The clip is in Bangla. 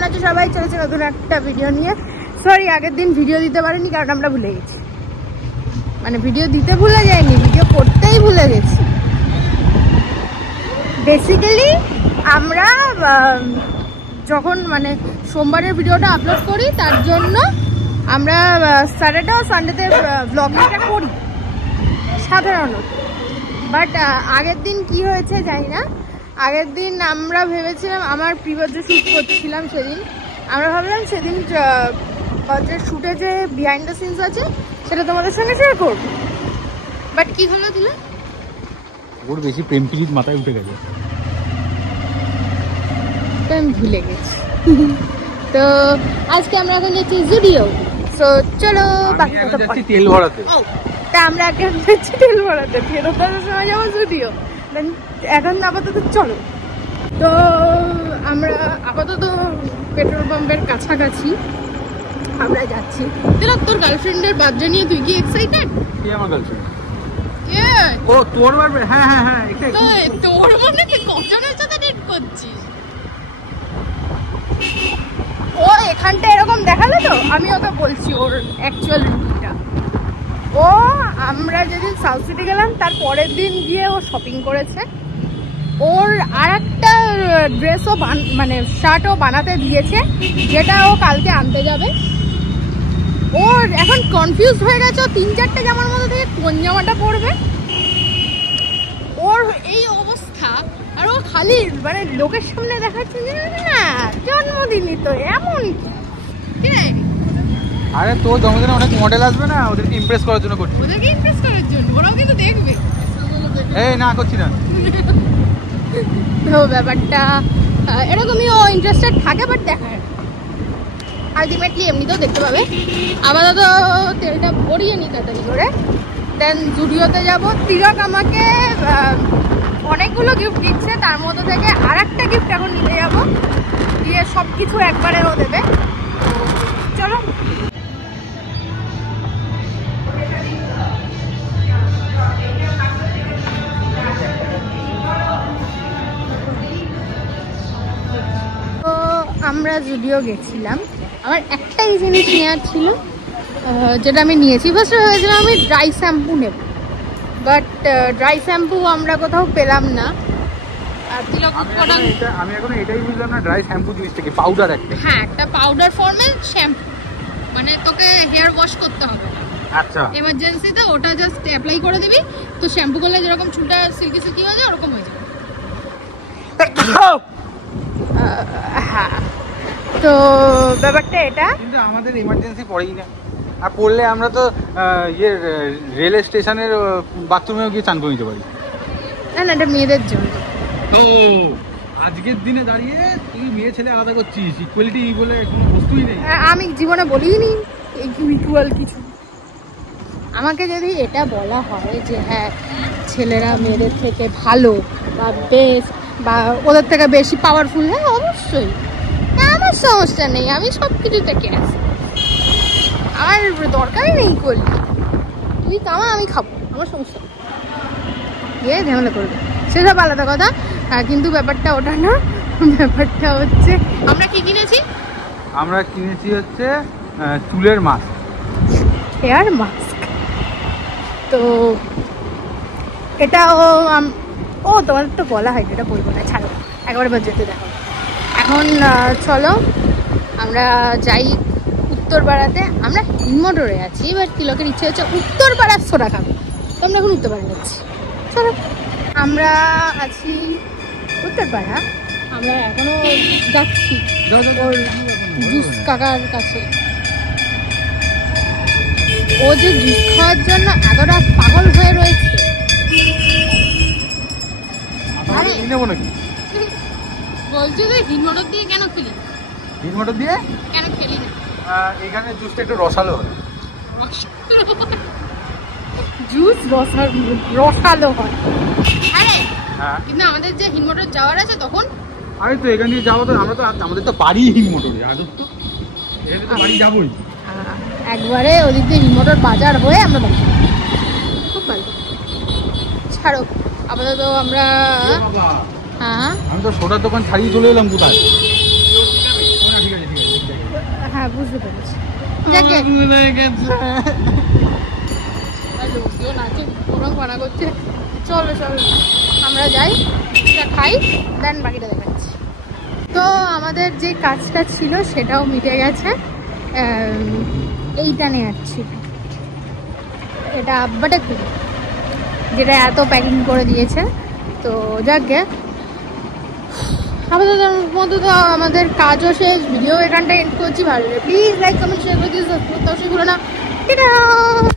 কেমন আছো সবাই? চলেছে নতুন একটা ভিডিও নিয়ে। সরি আগের দিন ভিডিও দিতে পারিনি কারণ আমরা ভুলে গেছি, মানে ভিডিও দিতে ভুলে যাইনি, ভিডিও করতেই ভুলে গেছি। বেসিক্যালি আমরা যখন মানে সোমবারের ভিডিওটা আপলোড করি তার জন্য আমরা স্যাটারডে ও সানডেতে ব্লগিংটা করি সাধারণত। বাট আগের দিন কি হয়েছে জানি না, আগের দিন আমরা ভেবেছিলাম, আমার প্রিবজ্র শ্যুট করছিলাম সেদিন, আমরা ভাবলাম সেদিন বজ্রের শ্যুটে যে বিহাইন্ড দ্য সিনস আছে সেটা তোমাদের সঙ্গে শেয়ার করবো। বাট কি হলো দিলে ওর বেশি প্রেম প্রীত মাথায় উঠে গেছে, আমি ভুলে গেছি। তো আজকে আমরা এখন যাচ্ছি জুডিও। তো চলো বাকি কথা যাচ্ছি তেল ভরাতে। তা আমরা এখন যাচ্ছি তেল ভরাতে, ফেরত আসার সময় যাবো জুডিও। এখন আপাতত চলো। তো আমরা আপাতত পেট্রোল পাম্পের কাছাকাছি আমরা যাচ্ছি। তোর গার্লফ্রেন্ডের বার্থডে নিয়ে তুই কি এক্সাইটেড? কি আমার গার্লফ্রেন্ড? ও তোর বার্থডে? হ্যাঁ হ্যাঁ হ্যাঁ। তোর মানে তুই কজনের সাথে ডেট করছিস? ও এখানটা এরকম দেখালো তো, আমি ওকে বলছি ওর অ্যাকচুয়াল রুটিনটা। ও আমরা যেদিন সাউথ সিটি গেলাম তার পরের দিন গিয়ে ও শপিং করেছে। ওর আর একটা ড্রেসও মানে শার্টও বানাতে দিয়েছে, যেটা ও কালকে আনতে যাবে। ওর এখন কনফিউজ হয়ে গেছে, ও 3-4টে জামার মধ্যে থেকে কোন জামাটা পরবে। ওর এই অবস্থা, আর ও খালি মানে লোকের সামনে দেখাচ্ছে যে না জন্মদিনই তো, এমন কি রে? আরে তোর জন্মদিনে অনেক মডেল আসবে না, ওদেরকে ইমপ্রেস করার জন্য করছি। ওদেরকে ইমপ্রেস করার জন্য? ওরাও কিন্তু দেখবে। এই না করছি না। তো ব্যাপারটা এরকমই, ও ইন্টারেস্টেড থাকে বাট দেখায় আলটিমেটলি এমনিতেও দেখতে পাবে। আপাতত তেলটা ভরিয়ে নি তাড়াতাড়ি করে, দেন জুডিওতে যাবো। তিলক আমাকে অনেকগুলো গিফট দিচ্ছে, তার মধ্যে থেকে আর একটা গিফট এখন নিতে যাবো, দিয়ে সব কিছু একবারে ও দেবে। চলো তো আমরা জুডিও গেছিলাম। আমার একটাই জিনিস নেওয়ার ছিল, যেটা আমি নিয়েছি। ফার্স্টে ভেবেছিলাম আমি ড্রাই শ্যাম্পু নেব, বাট ড্রাই শ্যাম্পু আমরা কোথাও পেলাম না। আমি এখন এটাই বুঝলাম না, ড্রাই শ্যাম্পু জিনিসটা কি? পাউডার একটা? হ্যাঁ, একটা পাউডার ফর্মের শ্যাম্পু, মানে তোকে হেয়ার ওয়াশ করতে হবে না। আচ্ছা, এমার্জেন্সিতে ওটা জাস্ট অ্যাপ্লাই করে দিবি, তো শ্যাম্পু করলে যেরকম চুলটা সিল্কি সিল্কি হয়ে যায় ওরকম হয়ে যাবে। হ্যাঁ, তো ব্যাপারটা এটা। কিন্তু আমাদের ইমার্জেন্সি পড়েই না, আর পড়লে আমরা তো রেল স্টেশনের বাথরুমেও গিয়ে চান করে নিতে পারি। না না, এটা মেয়েদের জন্য। ও আজকের দিনে দাঁড়িয়ে তুই মেয়ে ছেলে আলাদা করছিস, ইকুয়ালিটি বলে কোনো বস্তুই নেই। আমি জীবনে বলিনি ইকুয়াল কিছু। আমাকে যদি এটা বলা হয় যে হ্যাঁ ছেলেরা মেয়েদের থেকে ভালো বা বেস্ট বা ওদের থেকে বেশি পাওয়ারফুল, হ্যাঁ অবশ্যই, আমার সমস্যা নেই, আমি সব কিছু থেকে আছি, আমার দরকারই নেই ইকুয়ালিটি। তুই কামা আমি খাবো, আমার সমস্যা নেই, ঝামেলা করবে সেসব আলাদা কথা। কিন্তু ব্যাপারটা ওটা না, ব্যাপারটা হচ্ছে আমরা কি কিনেছি। আমরা কিনেছি হচ্ছে চুলের মাস্ক, হেয়ার মাস্ক। তো এটা ও তোমাদের তো বলা হয়, এটা বলবো না, ছাড়ো, একবারে বাজেটে দেখো। এখন চলো আমরা যাই উত্তরপাড়াতে। আমরা হিমমটরে আছি, এবার তিলকের ইচ্ছে হচ্ছে উত্তরপাড়ার সোডা খাবো, তো আমরা এখন উত্তরপাড়া যাচ্ছি। চলো, আমরা আছি উত্তরপাড়া, আমরা এখনো যাচ্ছি ওর জুস কাকার কাছে। ও যে জুস খাওয়ার জন্য এতটা পাগল হয়ে রয়েছে। বলছি তুই হিমমটর দিয়ে কেন খেলি? হিমমটর দিয়ে কেন খেলি না? এখানে জুসটা একটু রসালো হয়। জুস রসালো হয়। হ্যাঁ, কিন্তু আমাদের যে হিমমটর যাওয়ার আছে তখন, আরে তো এখান দিয়ে যাবো তো, আমরা তো আমাদের তো বাড়ি হিমমটরে, আদর তো এখানে তো বাড়ি যাবোই। একবারে ওদিক দিয়ে হিমমটর বাজার হয়ে আমরা বাড়ি, খুব ভালো। ছাড়ো, আপাতত আমরা হ্যাঁ আমি তো সোডার দোকান ছাড়িয়ে চলে এলাম কোথায়। থেকে ভুলে গেছে। লোকজন আছে ওরকম মানা করছে। চলো চলো আমরা যাই, এটা খাই, দেন বাকিটা দেখাচ্ছি। তো আমাদের যে কাজটা ছিল সেটাও মিটে গেছে। এইটা নিয়ে যাচ্ছি, এটা বাটার কুড়ি, যেটা এত প্যাকিং করে দিয়েছে। তো যাক গে, আপাতত মতো তো আমাদের কাজও শেষ, ভিডিও এখানটা এন্ড করছি। ভালো লাগে প্লিজ লাইক কমেন্ট শেয়ার করে দিতে, সেগুলো না।